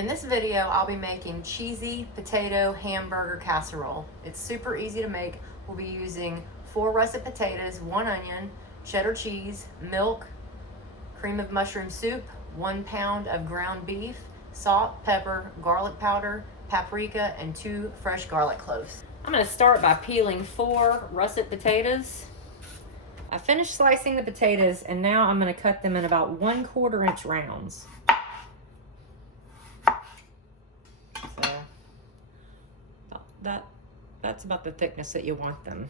In this video, I'll be making cheesy potato hamburger casserole. It's super easy to make. We'll be using 4 russet potatoes, 1 onion, cheddar cheese, milk, cream of mushroom soup, 1 pound of ground beef, salt, pepper, garlic powder, paprika, and 2 fresh garlic cloves. I'm going to start by peeling 4 russet potatoes. I finished slicing the potatoes and now I'm going to cut them in about 1/4 inch rounds. That's about the thickness that you want them.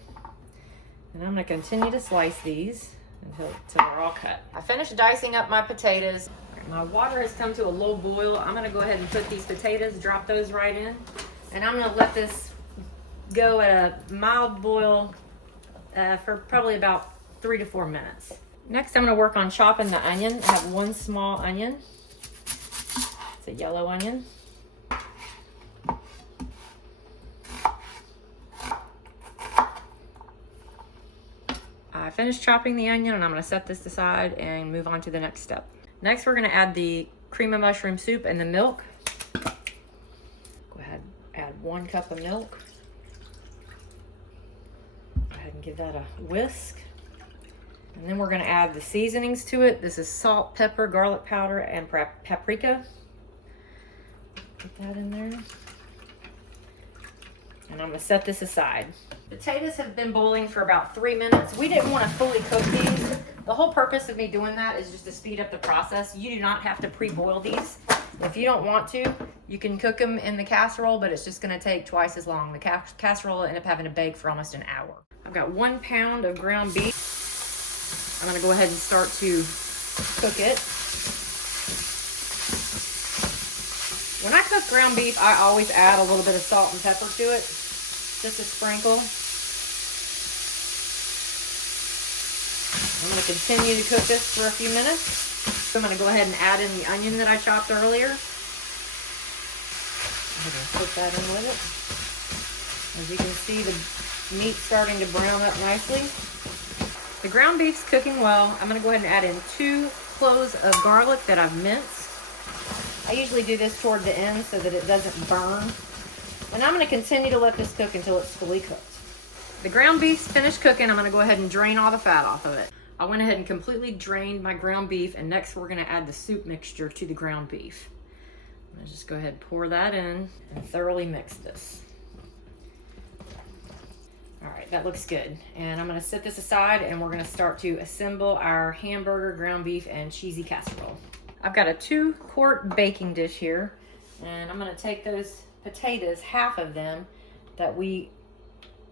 And I'm going to continue to slice these until they're all cut. I finished dicing up my potatoes. My water has come to a low boil. I'm going to go ahead and put these potatoes, drop those right in. And I'm going to let this go at a mild boil for probably about 3 to 4 minutes. Next, I'm going to work on chopping the onion. I have 1 small onion. It's a yellow onion. I finished chopping the onion and I'm going to set this aside and move on to the next step. Next, we're going to add the cream of mushroom soup and the milk. Go ahead, add 1 cup of milk. Go ahead and give that a whisk. And then we're going to add the seasonings to it. This is salt, pepper, garlic powder, and paprika. Put that in there. And I'm going to set this aside. Potatoes have been boiling for about 3 minutes. We didn't want to fully cook these. The whole purpose of me doing that is just to speed up the process. You do not have to pre-boil these. If you don't want to, you can cook them in the casserole, but it's just going to take twice as long. The casserole will end up having to bake for almost an hour. I've got 1 pound of ground beef. I'm going to go ahead and start to cook it. When I cook ground beef, I always add a little bit of salt and pepper to it. Just a sprinkle. I'm going to continue to cook this for a few minutes. So I'm going to go ahead and add in the onion that I chopped earlier. I'm going to put that in with it. As you can see, the meat's starting to brown up nicely. The ground beef's cooking well. I'm going to go ahead and add in 2 cloves of garlic that I've minced. I usually do this toward the end so that it doesn't burn. And I'm going to continue to let this cook until it's fully cooked. The ground beef's finished cooking. I'm going to go ahead and drain all the fat off of it. I went ahead and completely drained my ground beef, and next we're going to add the soup mixture to the ground beef. I'm going to just go ahead and pour that in and thoroughly mix this. All right, that looks good. And I'm going to set this aside and we're going to start to assemble our hamburger, ground beef, and cheesy casserole. I've got a 2-quart baking dish here, and I'm going to take those potatoes, half of them that we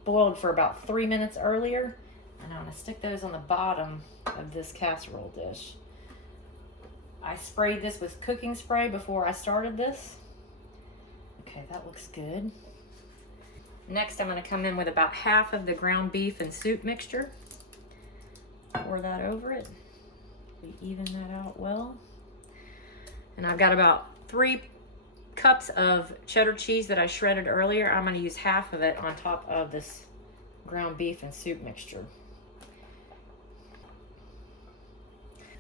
boiled for about 3 minutes earlier, and I'm going to stick those on the bottom of this casserole dish. I sprayed this with cooking spray before I started this. Okay, that looks good. Next, I'm going to come in with about half of the ground beef and soup mixture. Pour that over it. We even that out well. And I've got about 3 cups of cheddar cheese that I shredded earlier. I'm going to use half of it on top of this ground beef and soup mixture.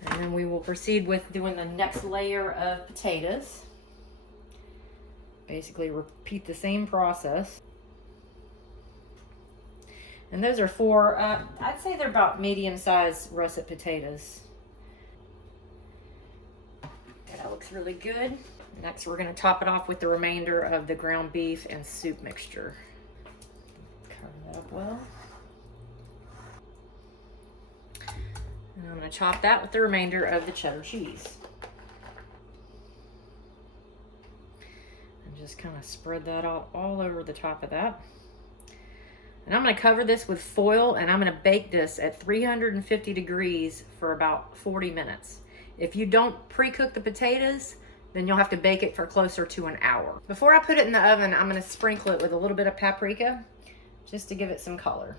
And then we will proceed with doing the next layer of potatoes. Basically repeat the same process. And those are 4, I'd say they're about medium-sized russet potatoes. That looks really good. Next, we're going to top it off with the remainder of the ground beef and soup mixture. Cover that up well. And I'm going to chop that with the remainder of the cheddar cheese. And just kind of spread that all over the top of that. And I'm going to cover this with foil, and I'm going to bake this at 350 degrees for about 40 minutes. If you don't pre-cook the potatoes, then you'll have to bake it for closer to an hour. Before I put it in the oven, I'm going to sprinkle it with a little bit of paprika just to give it some color.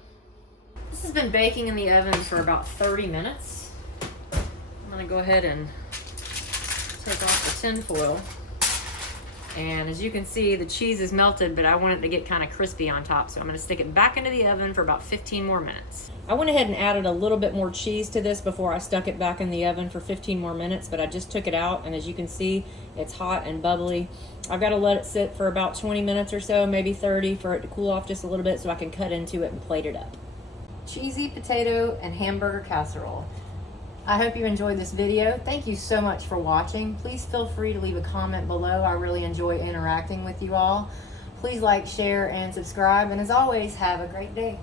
This has been baking in the oven for about 30 minutes. I'm going to go ahead and take off the tin foil. And as you can see, the cheese is melted, but I want it to get kind of crispy on top. So I'm gonna stick it back into the oven for about 15 more minutes. I went ahead and added a little bit more cheese to this before I stuck it back in the oven for 15 more minutes, but I just took it out, and as you can see, it's hot and bubbly. I've got to let it sit for about 20 minutes or so, maybe 30, for it to cool off just a little bit so I can cut into it and plate it up. Cheesy potato and hamburger casserole. I hope you enjoyed this video. Thank you so much for watching. Please feel free to leave a comment below. I really enjoy interacting with you all. Please like, share, and subscribe. And as always, have a great day.